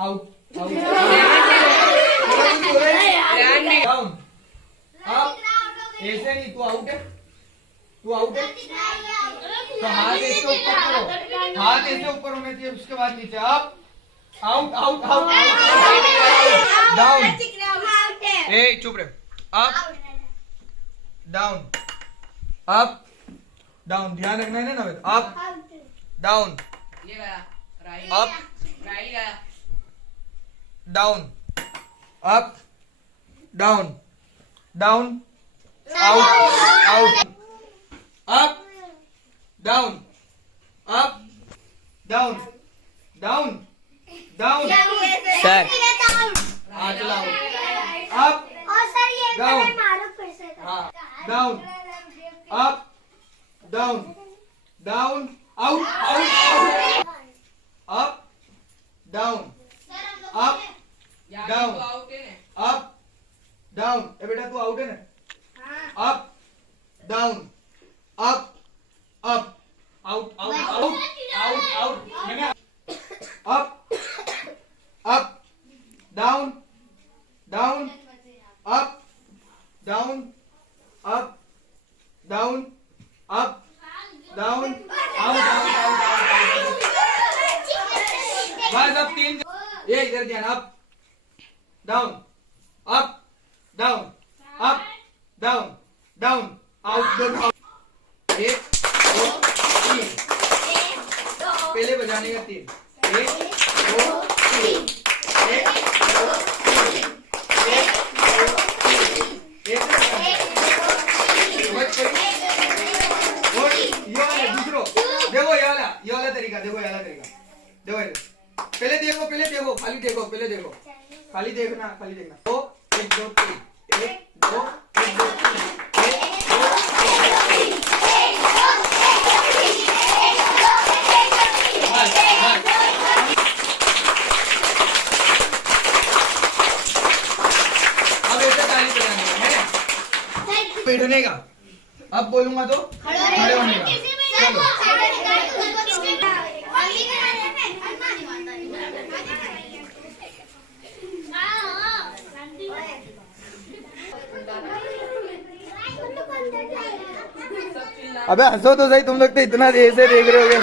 Out out down up ऐसे नहीं, तू आउट है, तू आउट है। तो हाथ ऐसे ऊपर करो, हाथ ऐसे ऊपर होने चाहिए, उसके बाद नीचे up out out out down. ए चुप रहे। अप डाउन अप डाउन, ध्यान रखना है ना। Up down up down up down down out out up down up down down down sir चलाओ अप डाउन, हाँ down up down down out out up down up down up down. ए बेटा तू out है ना। Up down up up out out out out out मैंने up up down down up down up down up down out out out. बस अब 3, ये इधर ध्यान। Up down up down up down down out दोनों। 1 2 3 पहले बजाने का 3 1 2 3 1 2 3 1 2 3 और ये वाला दूसरो देखो, ये वाला तरीका देखो, ये वाला तरीका देखो। पहले देखो, पहले देखो, खाली देखो, पहले देखो, खाली देखना, खाली देखना। 2 1 2 3 1 2 1 2 3 1 2 अब ऐसे ताली बजानी है, बैठने का। अब बोलूंगा तो खड़े होने का। चलो अबे हंसो तो सही, तुम लोग तो इतना ऐसे देख रहे होगे।